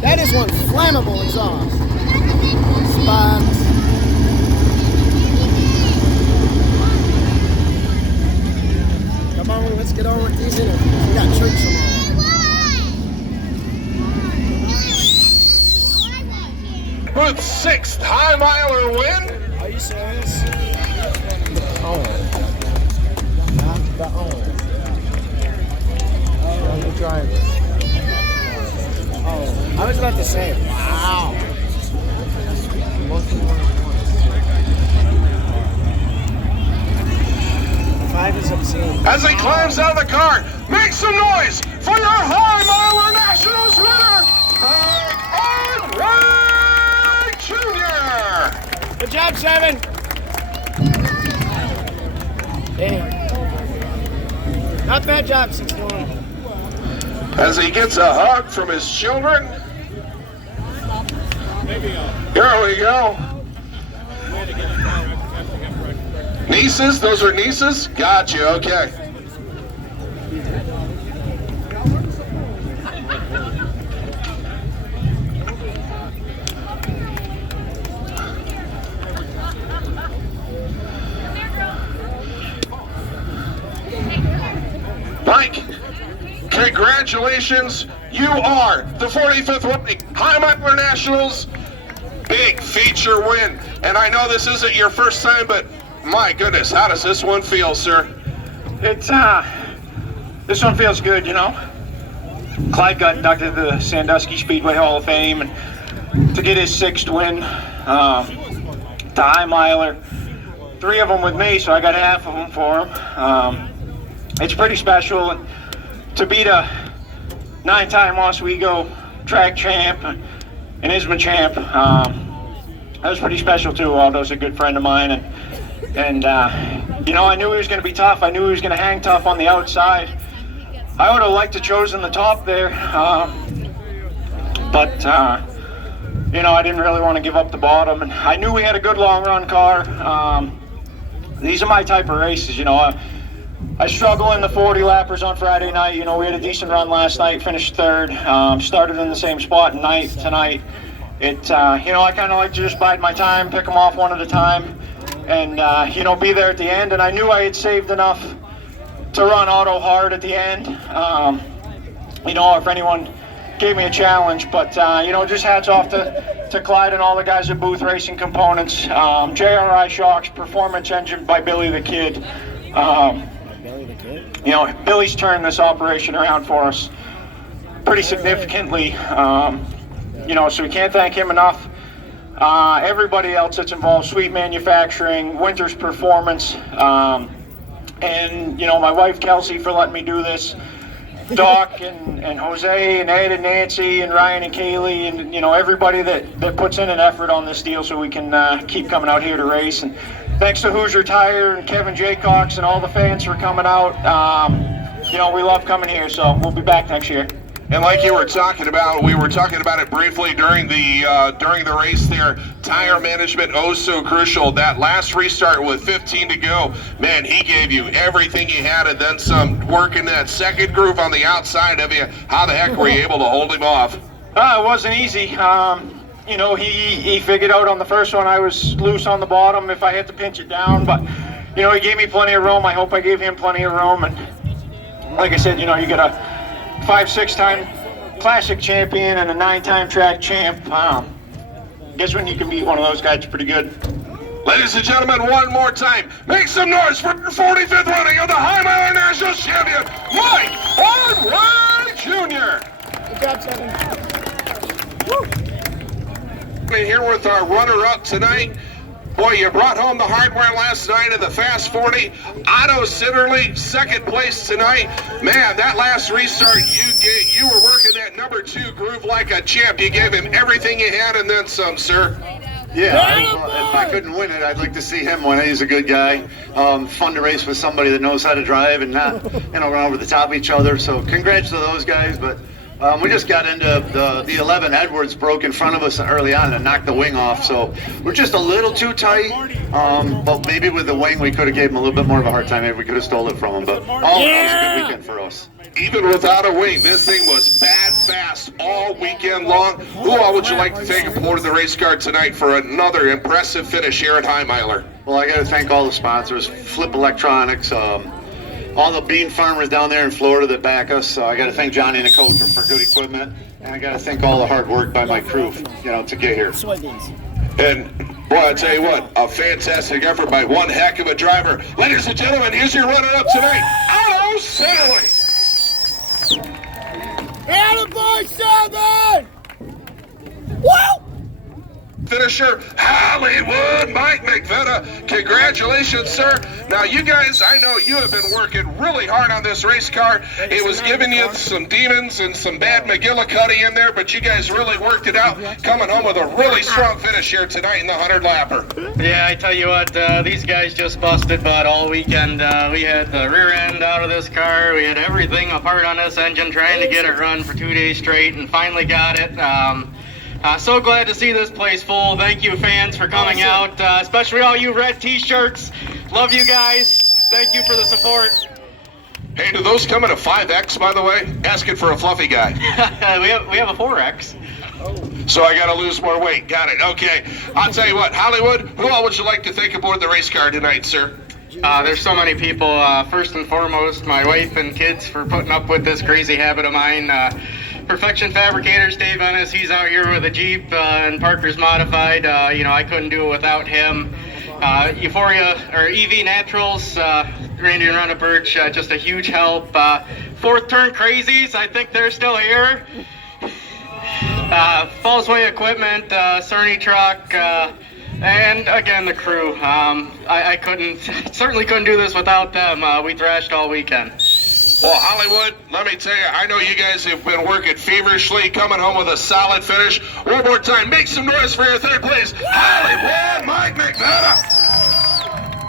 That is one flammable exhaust. Spots. Come on, let's get on with these interviews. We got tricks tomorrow. With 6th high miler win. Are you serious? Oh. The owner. The driver. Oh, I was about to say, wow. Five is obscene. As he climbs out of the car, make some noise for your high miler nationals winner, Ray Jr. Good job, Simon. Hey. Not bad job, 61. As he gets a hug from his children. Here we go. Nieces? Those are nieces? Gotcha, okay. Mike, congratulations. You are the 45th running High Miler Nationals. Big feature win. And I know this isn't your first time, but my goodness, how does this one feel, sir? This one feels good, you know. Clyde got inducted to the Sandusky Speedway Hall of Fame, and to get his 6th win, the high miler, 3 of them with me, so I got half of them for him. It's pretty special, and to beat a 9-time Oswego track champ and ISMA champ, that was pretty special too. Aldo's a good friend of mine, and you know, I knew he was going to be tough. I knew he was going to hang tough on the outside. I would have liked to chosen the top there, but you know, I didn't really want to give up the bottom, and I knew we had a good long run car. These are my type of races, you know. I struggle in the 40 lappers on Friday night. You know, we had a decent run last night, finished 3rd, started in the same spot tonight. You know, I kind of like to just bide my time, pick them off one at a time, and you know, be there at the end. And I knew I had saved enough to run auto hard at the end. You know, if anyone gave me a challenge, but you know, just hats off to Clyde and all the guys at Booth Racing Components. JRI Shocks, Performance Engine by Billy the Kid. You know, Billy's turned this operation around for us pretty significantly. You know, so we can't thank him enough. Everybody else that's involved, Sweet Manufacturing, Winters Performance, and, you know, my wife Kelsey for letting me do this, Doc and Jose and Ed and Nancy and Ryan and Kaylee, and, you know, everybody that puts in an effort on this deal so we can keep coming out here to race. And thanks to Hoosier Tire and Kevin Jaycox and all the fans for coming out. You know, we love coming here, so we'll be back next year. And like you were talking about, we were talking about it briefly during the race there. Tire management, oh so crucial. That last restart with 15 to go, man, he gave you everything you had and then some. Working that second groove on the outside of you. How the heck were you able to hold him off? It wasn't easy. You know, he figured out on the first one I was loose on the bottom if I had to pinch it down, but you know, he gave me plenty of room. I hope I gave him plenty of room, and like I said, you know, you got a 5-6-time classic champion and a 9-time track champ. Guess when you can beat one of those guys, it's pretty good. Ladies and gentlemen, one more time, make some noise for the 45th running of the High Miler National Champion, Mike Hardway Jr. Good job, Simon. Woo. Here with our runner-up tonight. Boy, you brought home the hardware last night in the Fast 40. Otto Sitterly, 2nd place tonight. Man, that last restart, you were working that number 2 groove like a champ. You gave him everything you had and then some, sir. Yeah, if I couldn't win it, I'd like to see him win it. He's a good guy. Fun to race with somebody that knows how to drive and not, you know, run over the top of each other. So congrats to those guys. But We just got into the 11 Edwards broke in front of us early on and knocked the wing off, so we're just a little too tight. But maybe with the wing we could have gave him a little bit more of a hard time. Maybe we could have stole it from him. But all in all, it was a good weekend for us. Even without a wing, this thing was bad fast all weekend long. Who all would you like to take aboard of the race car tonight for another impressive finish here at High Miler? Well, I got to thank all the sponsors, Flip Electronics, all the bean farmers down there in Florida that back us. I got to thank Johnny and the coach for good equipment, and I got to thank all the hard work by my crew, to get here. Soybeans. And boy, I tell you what, a fantastic effort by one heck of a driver. Ladies and gentlemen, here's your runner-up tonight, Otto Sandusky. Attaboy, 7! Woo! Finisher, Hollywood Mike McVetta. Congratulations, sir. Now, you guys, I know you have been working really hard on this race car. It was giving you some demons and some bad McGillicuddy in there, but you guys really worked it out, coming home with a really strong finish here tonight in the 100-lapper. Yeah, I tell you what, these guys just busted butt all weekend. We had the rear end out of this car. We had everything apart on this engine, trying to get it run for 2 days straight, and finally got it. So glad to see this place full. Thank you, fans, for coming out, especially all you red t-shirts. Love you guys. Thank you for the support. Hey, do those come in a 5X, by the way? Asking for a fluffy guy. we have a 4X. So I got to lose more weight. Got it. Okay. I'll tell you what, Hollywood, who all would you like to take aboard the race car tonight, sir? There's so many people. First and foremost, my wife and kids for putting up with this crazy habit of mine. Perfection Fabricators, Dave Ennis, he's out here with a Jeep and Parker's Modified. I couldn't do it without him. Euphoria, or EV Naturals, Randy and Rhonda Birch, just a huge help. Fourth Turn Crazies, I think they're still here. Fallsway Equipment, Cerny Truck, and again the crew. I certainly couldn't do this without them. We thrashed all weekend. Well, Hollywood, let me tell you, I know you guys have been working feverishly, coming home with a solid finish. One more time, make some noise for your third place, Hollywood Mike McVetta.